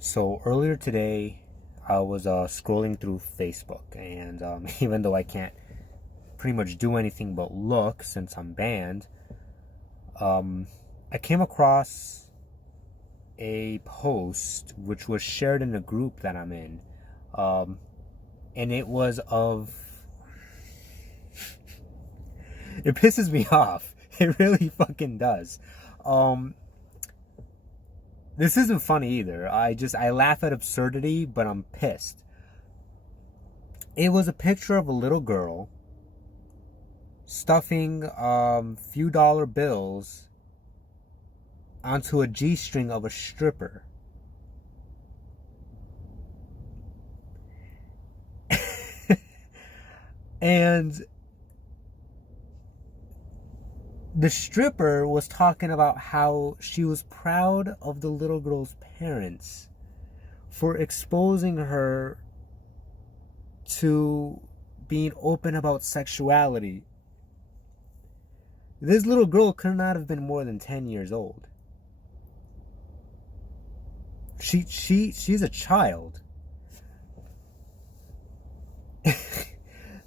So earlier today, I was scrolling through Facebook, and even though I can't pretty much do anything but look since I'm banned, I came across a post which was shared in a group that I'm in, um, and it was of. It pisses me off. It really fucking does. Um, this isn't funny either. I laugh at absurdity, but I'm pissed. It was a picture of a little girl stuffing few dollar bills onto a G-string of a stripper. And the stripper was talking about how she was proud of the little girl's parents for exposing her to being open about sexuality. This little girl could not have been more than 10 years old. She's a child.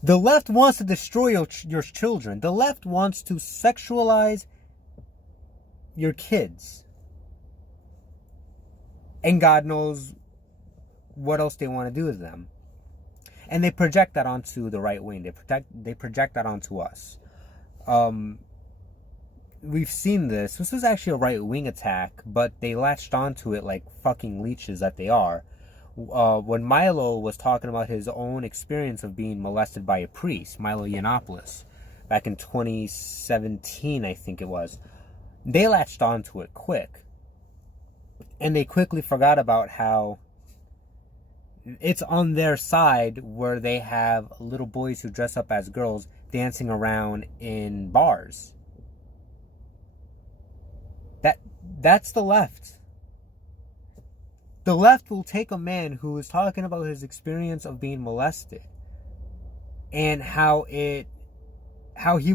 The left wants to destroy your children. The left wants to sexualize your kids. And God knows what else they want to do with them. And they project that onto the right wing. They project that onto us. We've seen this. This was actually a right wing attack, but they latched onto it like fucking leeches that they are. When Milo was talking about his own experience of being molested by a priest, Milo Yiannopoulos, back in 2017, I think it was, they latched onto it quick. And they quickly forgot about how it's on their side where they have little boys who dress up as girls dancing around in bars. That's the left. The left will take a man who is talking about his experience of being molested and how he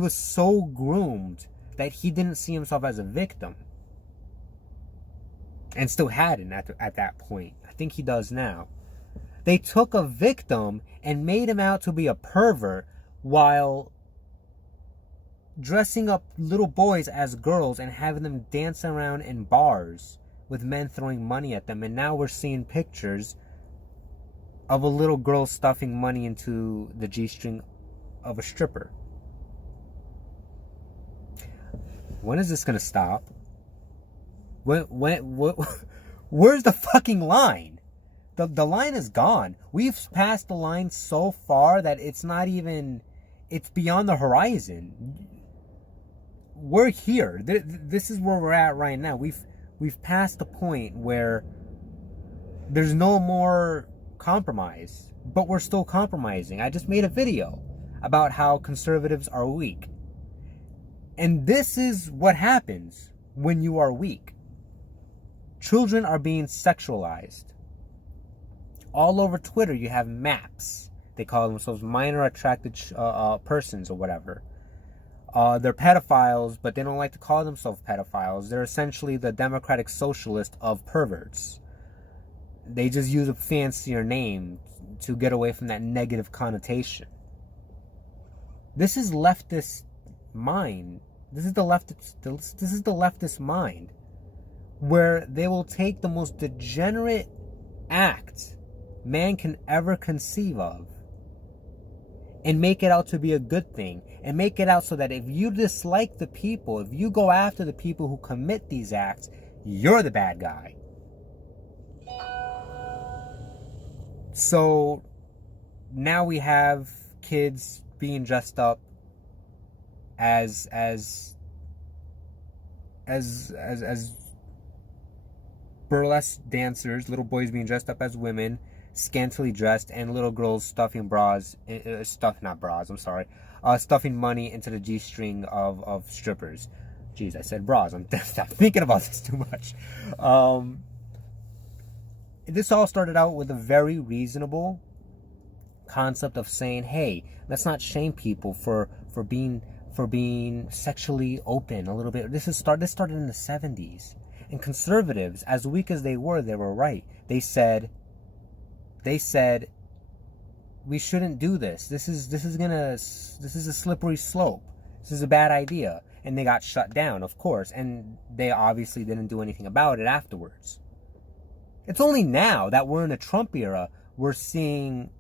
was so groomed that he didn't see himself as a victim, and still hadn't at that point. I think he does now. They took a victim and made him out to be a pervert while dressing up little boys as girls and having them dance around in bars with men throwing money at them. And now we're seeing pictures of a little girl stuffing money into the G-string of a stripper. When is this gonna stop? Where's the fucking line? The line is gone. We've passed the line so far that it's beyond the horizon. We're here. This is where we're at right now. We've passed the point where there's no more compromise, but we're still compromising. I just made a video about how conservatives are weak. And this is what happens when you are weak. Children are being sexualized. All over Twitter, you have MAPs. They call themselves minor attracted persons or whatever. They're pedophiles, but they don't like to call themselves pedophiles. They're essentially the democratic socialist of perverts. They just use a fancier name to get away from that negative connotation. This is leftist mind. This is the leftist mind, where they will take the most degenerate act man can ever conceive of and make it out to be a good thing, and make it out so that if you dislike the people, if you go after the people who commit these acts, you're the bad guy. So now we have kids being dressed up as burlesque dancers, little boys being dressed up as women, scantily dressed, and little girls stuffing stuffing money into the G-string of strippers. Jeez, I said bras. I'm thinking about this too much. This all started out with a very reasonable concept of saying, hey, let's not shame people for being sexually open a little bit. This started in the 70s. And conservatives, as weak as they were right. They said we shouldn't do this. This is a slippery slope. This is a bad idea. And they got shut down, of course, and they obviously didn't do anything about it afterwards. It's only now that we're in a Trump era we're seeing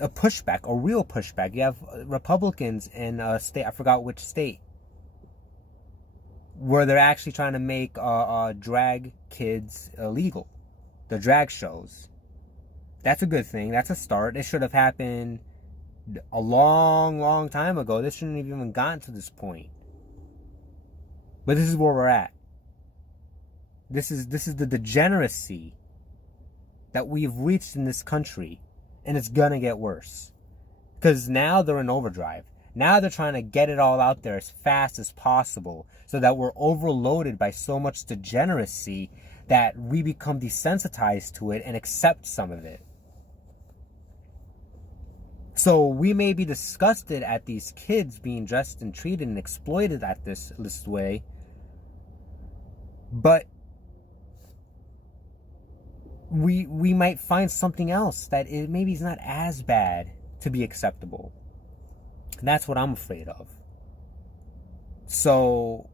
a pushback, a real pushback. You have Republicans in a state, I forgot which state, where they're actually trying to make drag kids illegal. The drag shows. That's a good thing. That's a start. It should have happened a long, long time ago. This shouldn't have even gotten to this point. But this is where we're at. This is the degeneracy that we've reached in this country, and it's gonna get worse. Because now they're in overdrive. Now they're trying to get it all out there as fast as possible so that we're overloaded by so much degeneracy that we become desensitized to it and accept some of it. So we may be disgusted at these kids being dressed and treated and exploited at this way, but we might find something else that maybe is not as bad to be acceptable. And that's what I'm afraid of. So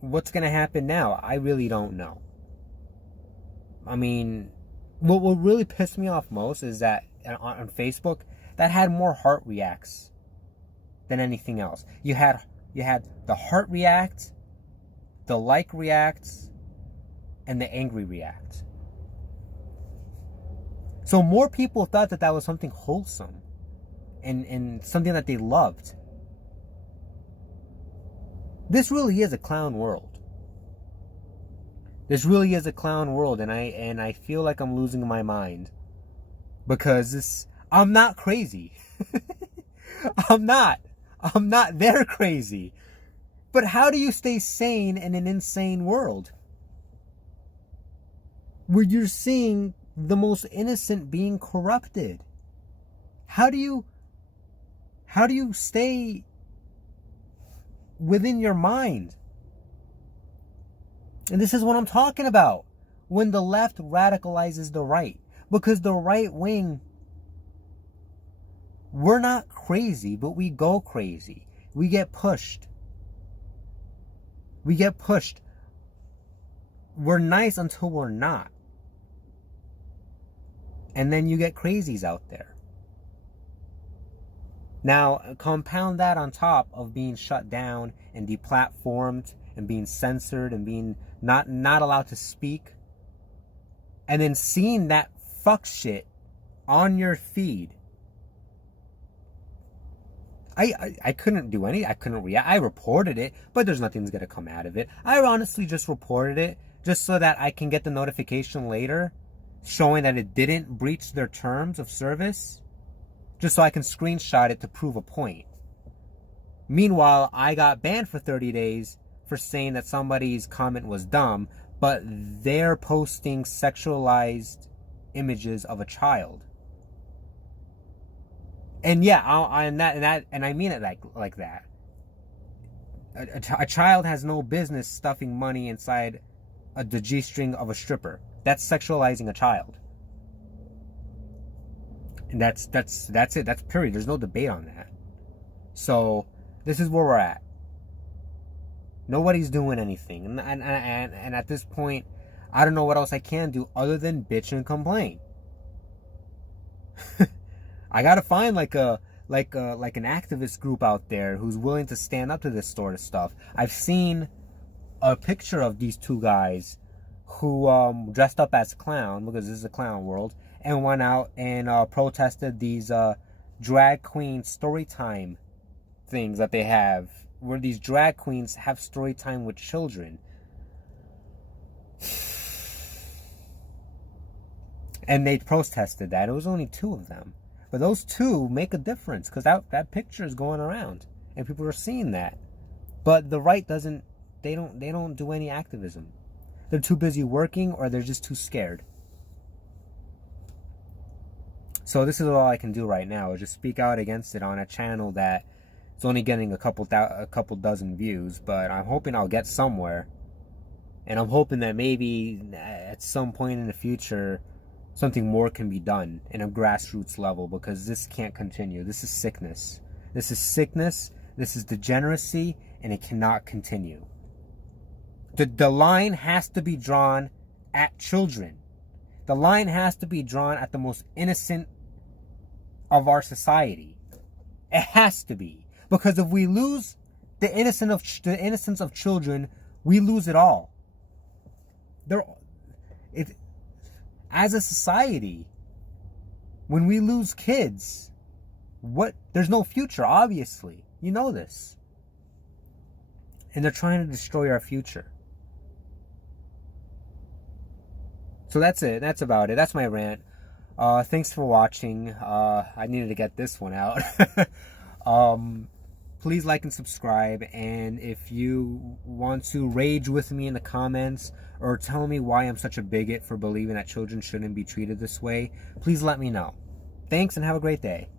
what's going to happen now? I really don't know. I mean, what really pissed me off most is that on Facebook, that had more heart reacts than anything else. You had the heart react, the like reacts, and the angry react. So more people thought that was something wholesome and something that they loved. This really is a clown world. This really is a clown world, and I feel like I'm losing my mind because I'm not crazy. I'm not there crazy. But how do you stay sane in an insane world where you're seeing the most innocent being corrupted? How do you stay within your mind? And this is what I'm talking about. When the left radicalizes the right. Because the right wing, we're not crazy, but we go crazy. We get pushed. We're nice until we're not. And then you get crazies out there. Now, compound that on top of being shut down and deplatformed and being censored and being not allowed to speak. And then seeing that fuck shit on your feed. I couldn't do any. I couldn't react. I reported it, but there's nothing's going to come out of it. I honestly just reported it just so that I can get the notification later showing that it didn't breach their terms of service, just so I can screenshot it to prove a point. Meanwhile, I got banned for 30 days for saying that somebody's comment was dumb, but they're posting sexualized images of a child. And yeah, and I mean it like that. A child has no business stuffing money inside the G-string of a stripper. That's sexualizing a child. And that's it. That's period. There's no debate on that. So this is where we're at. Nobody's doing anything, and at this point, I don't know what else I can do other than bitch and complain. I gotta find like an activist group out there who's willing to stand up to this sort of stuff. I've seen a picture of these two guys who dressed up as clown, because this is a clown world, and went out and protested these drag queen story time things that they have, where these drag queens have story time with children. And they protested that. It was only 2 of them. But those 2 make a difference, because that picture is going around and people are seeing that. But the right doesn't, they don't do any activism. They're too busy working, or they're just too scared. So this is all I can do right now, is just speak out against it on a channel that It's only getting a couple dozen views, but I'm hoping I'll get somewhere. And I'm hoping that maybe at some point in the future, something more can be done in a grassroots level, because this can't continue. This is sickness. This is sickness. This is degeneracy, and it cannot continue. The line has to be drawn at children. The line has to be drawn at the most innocent of our society. It has to be. Because if we lose the innocence of children, we lose it all. As a society, when we lose kids, there's no future, obviously. You know this. And they're trying to destroy our future. So that's it. That's about it. That's my rant. Thanks for watching. I needed to get this one out. Please like and subscribe. And if you want to rage with me in the comments or tell me why I'm such a bigot for believing that children shouldn't be treated this way, please let me know. Thanks and have a great day.